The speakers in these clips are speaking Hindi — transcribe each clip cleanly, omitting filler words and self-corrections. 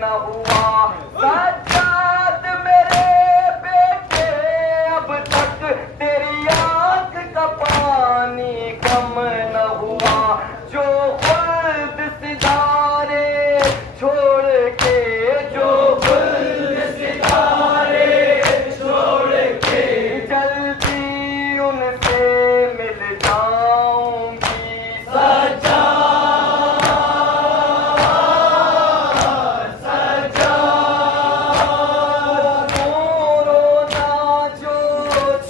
न हुआ। सज्जाद मेरे बेटे अब तक तेरी आंख का पानी कम न हुआ। जो खुल्द सितारे छोड़ के, जो खुल्द सितारे छोड़ के जल्दी उनसे मिल जाऊंगी। सजा सजा क्यों रोना जो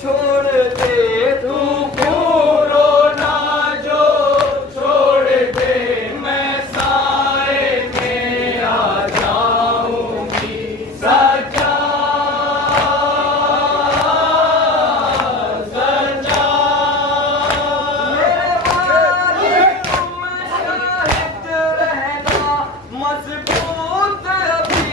छोड़ दे तू, क्यों रोना जो छोड़ दे। मैं साए में आ जाऊंगी। सजा सजा मेरे वालिद तुम शाहिद रहना, मजबूत अभी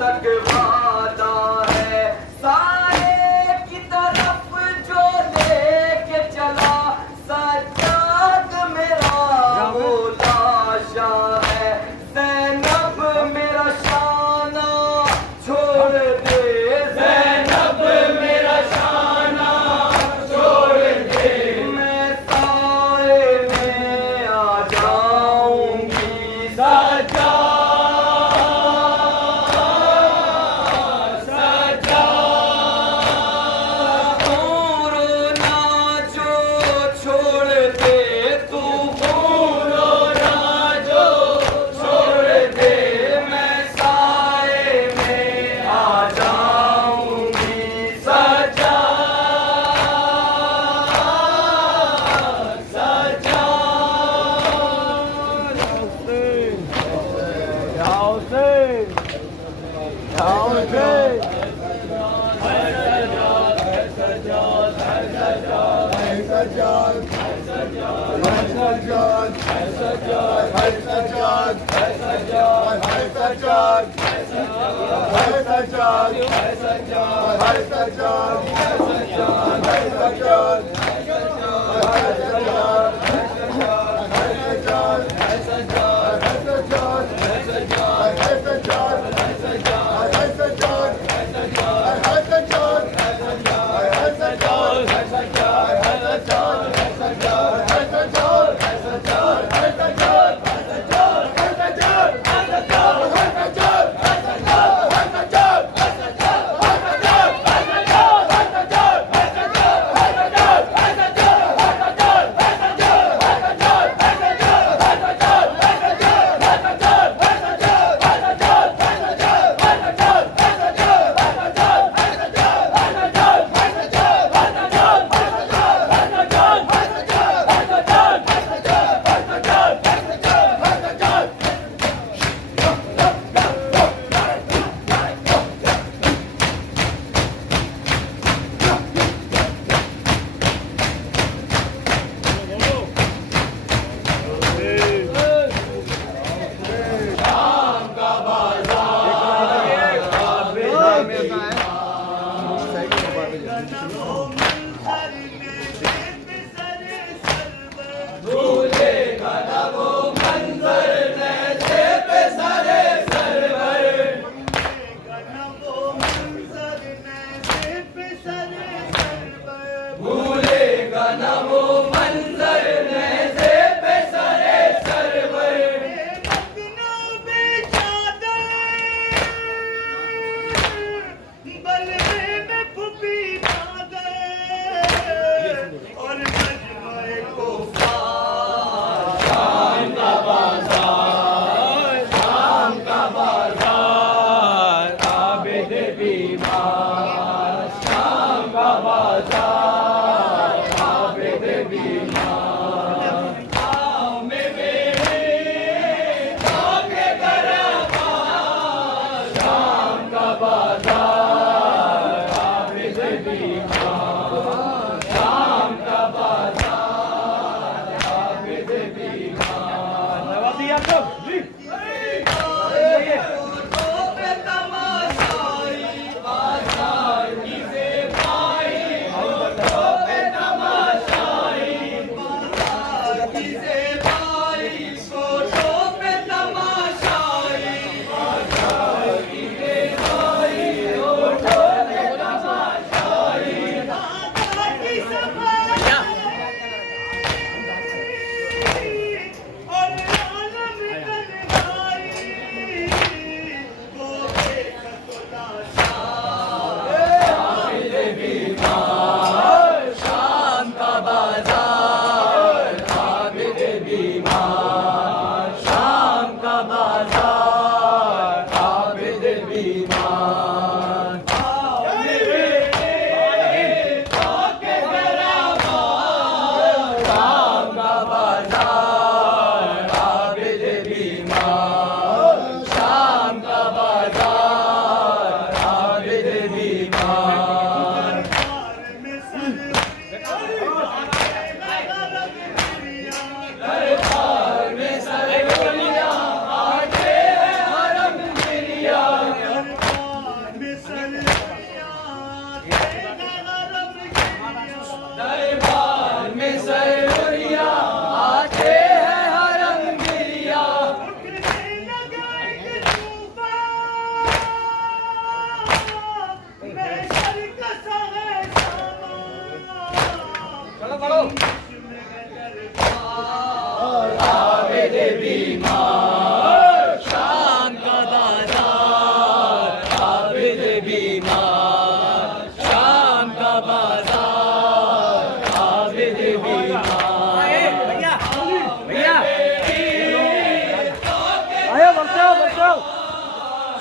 तक वादा है। साए की तरफ जो लेके चला सज्जाद मेरा वो लाशा है। ज़ैनब मेरा शाना छोड़ दे, ज़ैनब मेरा शाना छोड़ दे। मैं साए में आ जाऊंगी। सजा सजा क्यों रोना जो छोड़ दे तू, क्यों रोना जो छोड़ दे। मैं साए में आ जाऊंगी। सजा सजा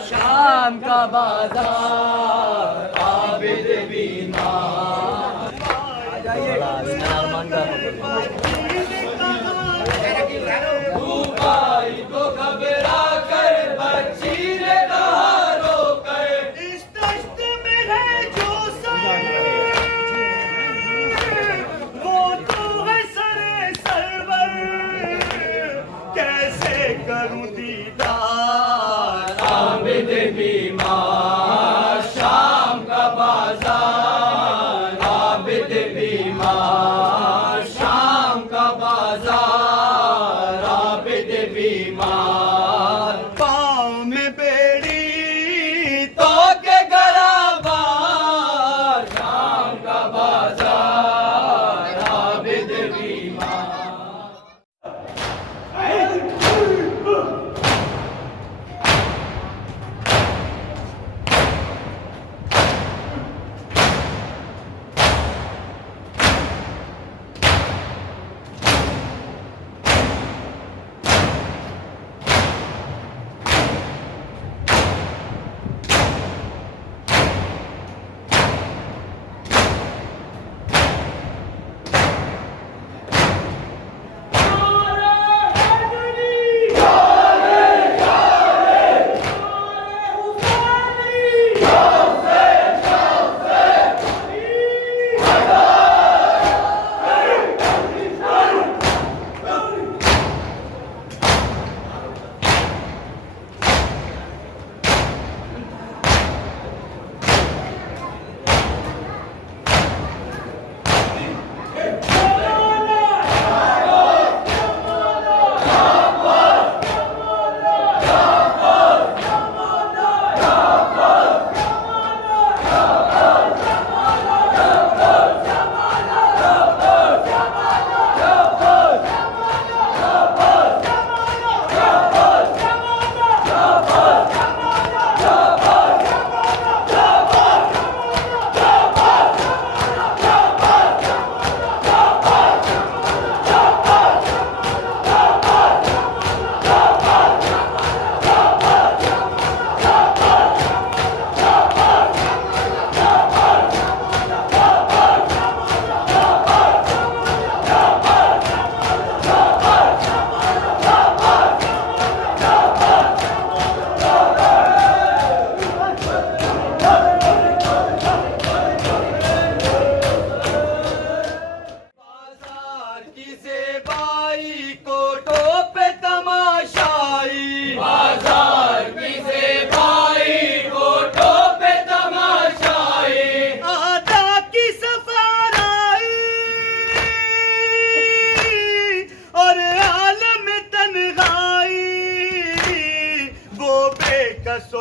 शाम का बाजार आबिद बीमार। आ जाइए धूप आई तो घबरा कर बच्ची ने कहा रो कर, इस दश्त में है जो सर वो तो है सरे सरवर, कैसे करूं दीदार आबिद बीमार शाम का बाजार आबिद बीमार शाम का बाजार आबिद बीमार। पाँव में बेड़ी तो के गराबार शाम का बाजार आबिद बीमार।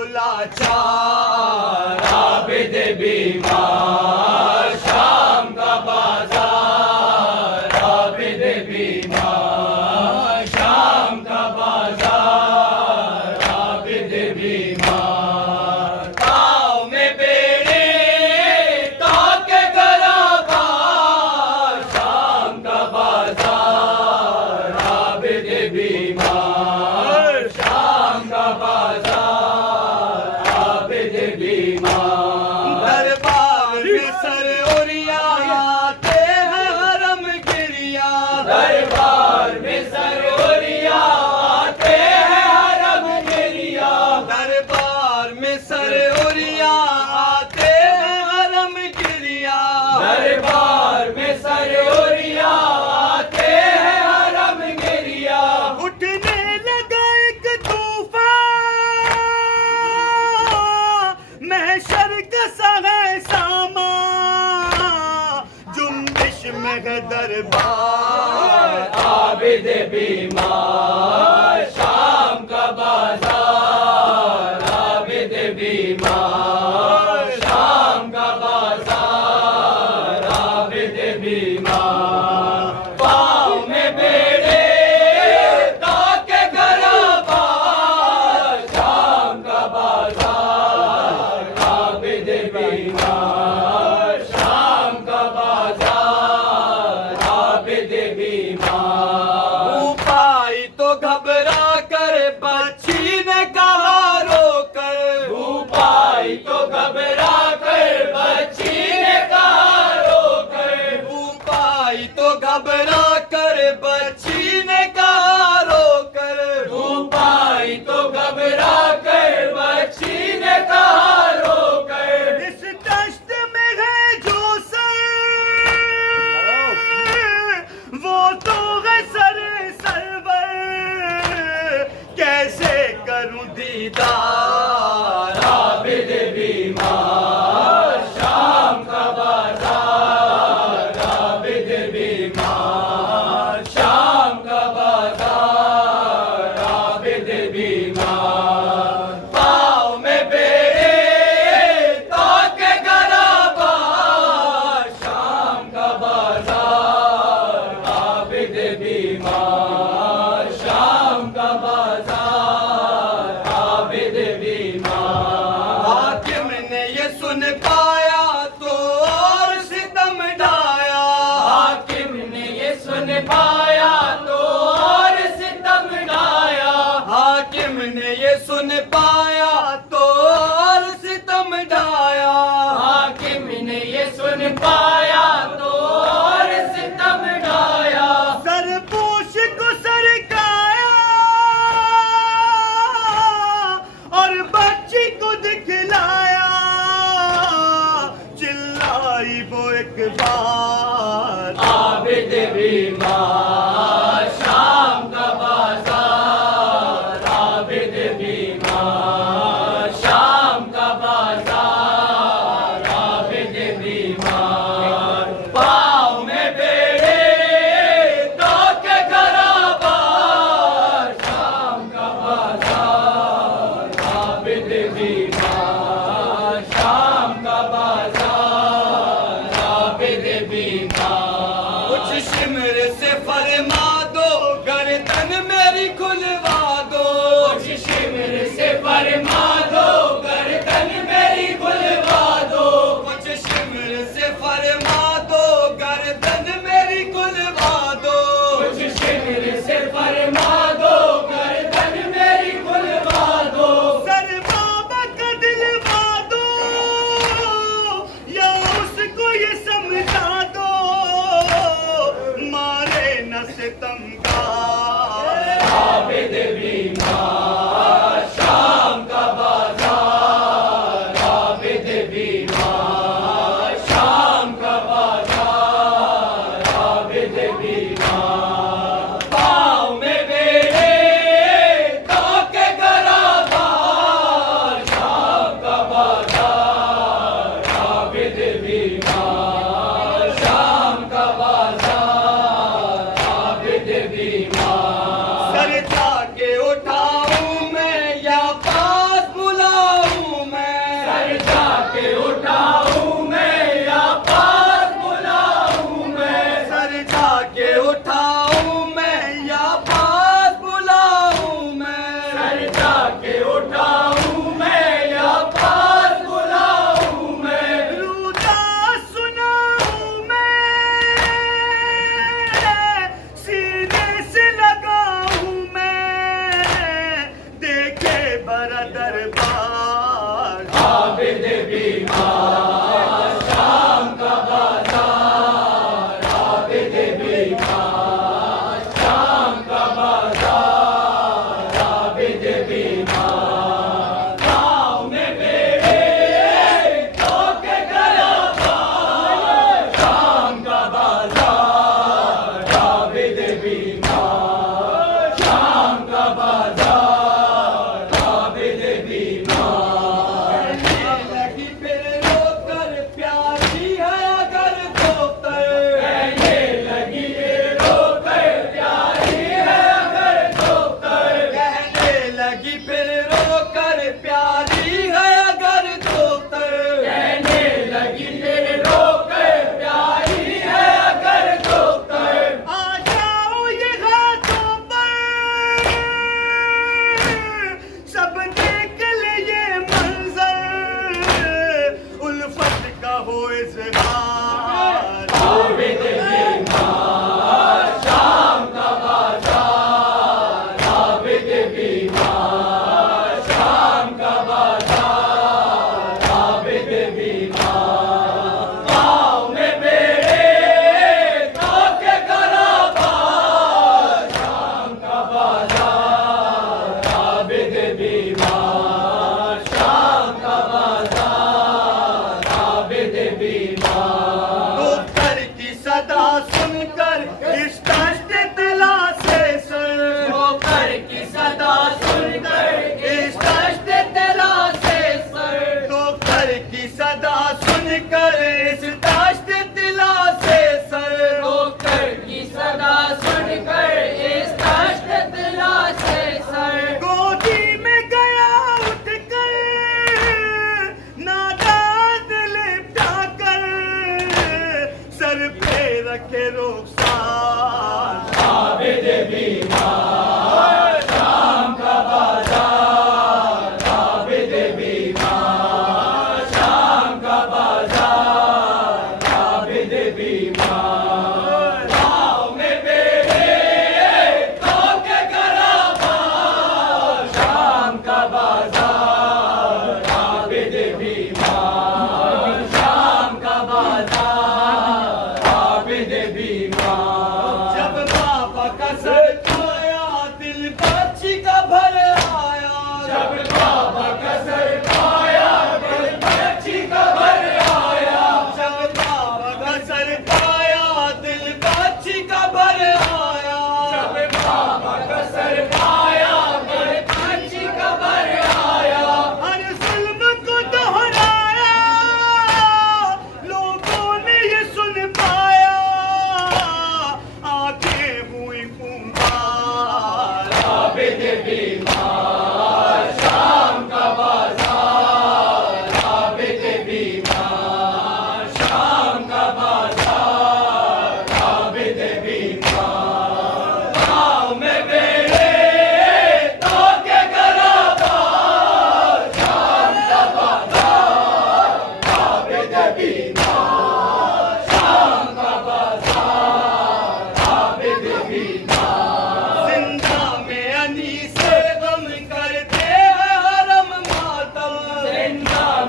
लाचार आबिद बीमार शाम का बाजार आबिद बीमार शाम का बाजार आबिद बीमार। पाँव में बेड़े ताके गराबार शाम का बाजार आबिद बीमार शाम का बाजार दरबार में सर ओरिया आते हैं हरम गिरिया दरबार में सरोरिया आते हैं हरम गिरिया दरबार में सर ओरिया आते हैं हरम गिरिया दरबार में सरोरिया आते हैं हरम गिरिया। उठने लगा एक तूफान महशर का सा है सामा जुम्बिश में है दरबार आबिद बीमार शाम का बाजार आबिद बीमार शाम का बाजार आबिद बीमार। पाँव में बेड़े ताके गराबार शाम का बाजार आबिद बीमार शाम का बाजार आबिद बीमार। उपाय तो घबरा कर बच्ची ने कहा रोकर इस्तगफार। आबिद बीमार शाम का बाजार, आबिद बीमार शाम का बाजार, आबिद बीमार पाँव में बेड़े तो के घराबार, शाम का बाजार, आबिद बीमार शाम का बाजार, आबिद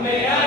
में